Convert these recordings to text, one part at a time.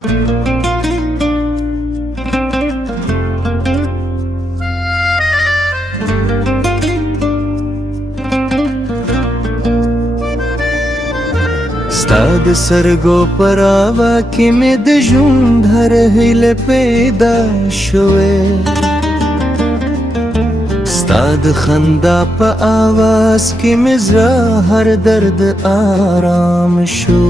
ستاد سرګو پراوا کې مې د ژوند هر هیله پیدا شوې ستاد خندا په आवाज کې مې زړه هر درد آرام شو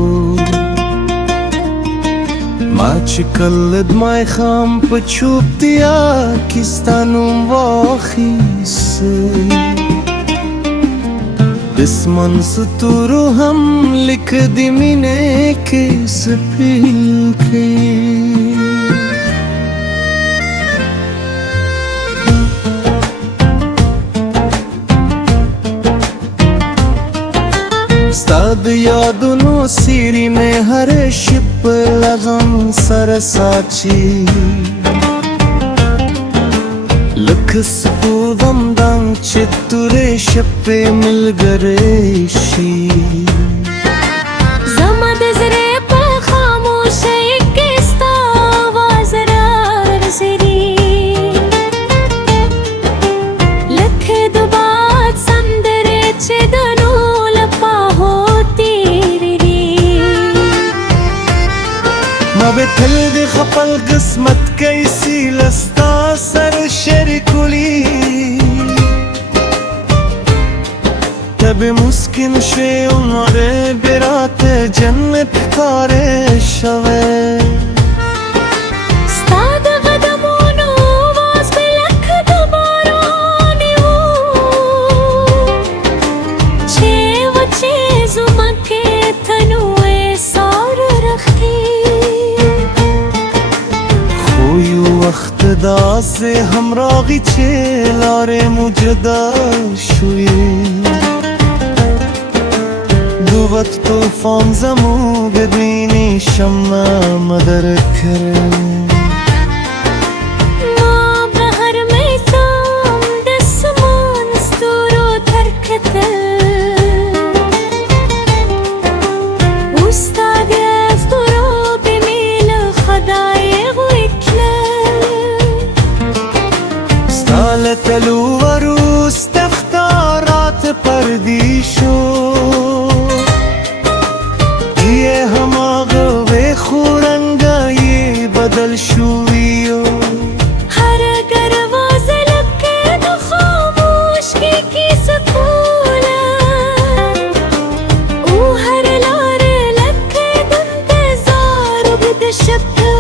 ما چې کله د مای خام په چوپتیا کې ستا نوم واخیستی دسمن ستورو هم لیک دی مینه کې سپیل کې ستا د یادونو سیری مې هر شپ لغم سره ساچي لکه سپوږم دنګ چې تورې شپې ملګرې شي زما د زړه په خاموشۍ کې ستا آواز راځي لکه د باد سندرې چې د نور لپاره تیرې ما به تل د خپل قسمت کیسې لستا سر شریکولی تب مسکن شوی عمر برات جنت کاره شوی ستا د قدمونو آواز په لکه د باران و چې وچې زمکې تنوع سار رخي خو یو وخت داسې هم راغی چې لارې مو جدا شوی دوبت طوفان زموږ دیني شمع مدر کړ ما بهر مې سم د سمان ستورو تر کتل اوس تا د ستورو په میله خدای وکړل ستا له تلو وروسته ښکارات پردي شو بدل شویو هر دروازه لکه د خاموش کې سکوله او هر لار لکه د انتظار د شپه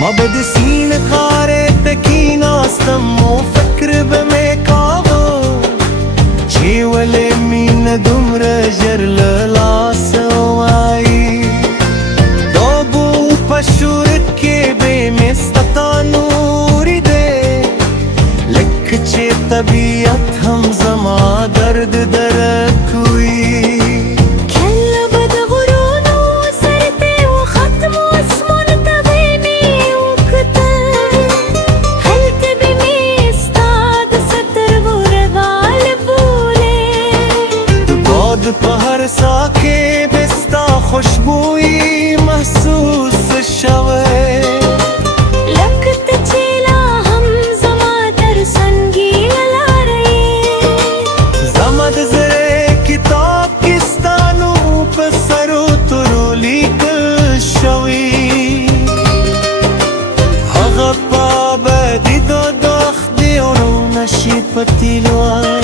ما به د سینې خارې ته کښېناستم او فکر به مې کاوه چې ولې مینه دومره ژر له لاسه ووایي شورت کې به مې ستا تنوري دی لکه چې طبیعت هم زما درد درک وي کله به د غرونو سر ته وختم اسمان ته به مې وکتل هلته به مې ستا د سترګو روال بولې د باد په هر ساه کې به ستا خوشبویي محسوس شوی لکه ته چې لا هم زما تر څنګې لارې زما د زړه کتاب کې ستا نوم په سرو تورو لیکل شوی هغه په ابدي د وخت دیونو نشي پتیلوای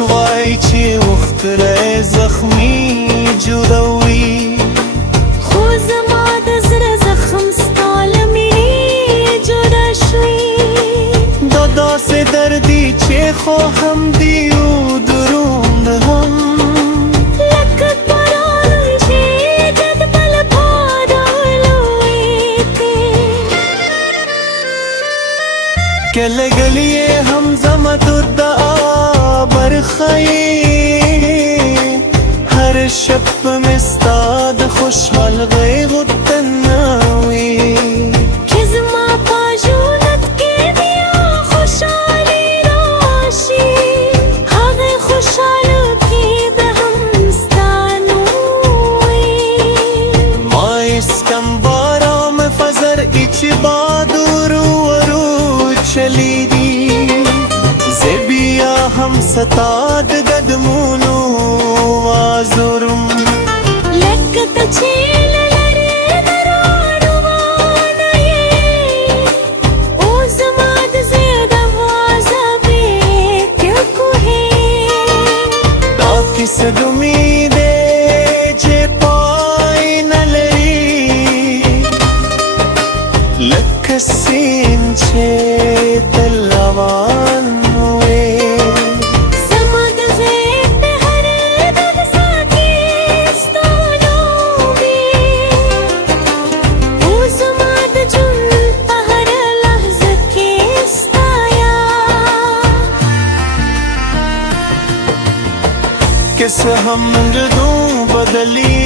وای چې وخت رې زخمی جوړوي خو زما د زړه زخم ستا له مینې جوړه شوی دا داسې دردي چې خو هم دی او دروند هم لکه باران چې د بل پاډالوي کله ګلیې هم زما تو د برخې شب مستعد خوشحال غيب التناوي كزما باجولت كيميا خوشحالي راشي هذا خوشحال كي بهم ستانوي ما اسكم بارام فزر اچ بادور ورود چلی دی زبیا هم ستاد قدمونو وازورم لك تشيل لرين رانواني وزماد زيد وازا بيك كوهي دا کس دمیده جه پای نلری لک سین چه تلوان ہوئے زماد زيد بهر دل ساكستانوي وزماد جن بهر لحظة كيستايا किस हम दू बदली